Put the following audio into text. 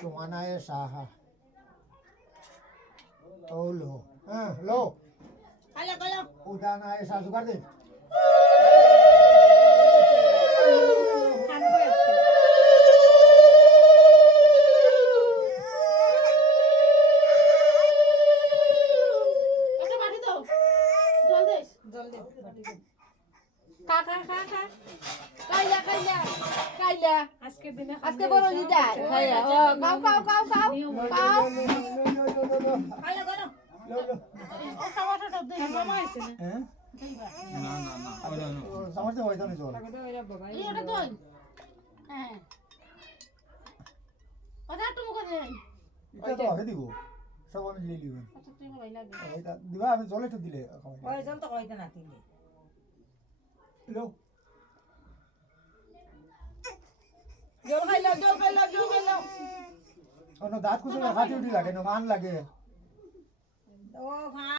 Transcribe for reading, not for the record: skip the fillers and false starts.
Sumanaye Saha. Oh lo. Lo. Halo, halo. Udanaye Saha jugar de. আজকে বড় দিদা খাইয়া ও cow cow cow cow cow Halo, halo. Lo lo. ও tomato দে মামা আইছে না না ওটা না Samarse hoy tane chol. এই ওটা দই হ্যাঁ ওটা তুমি করে দেন Ita to age dibo. Sab ami le liben. আচ্ছা তুমি ভাই লাগে Oita diba ami jole to dile. কয়জন তো কইতে না তিলে Lo. জল খাইলো Ono daat ko sa khati uti lage no man lage. ও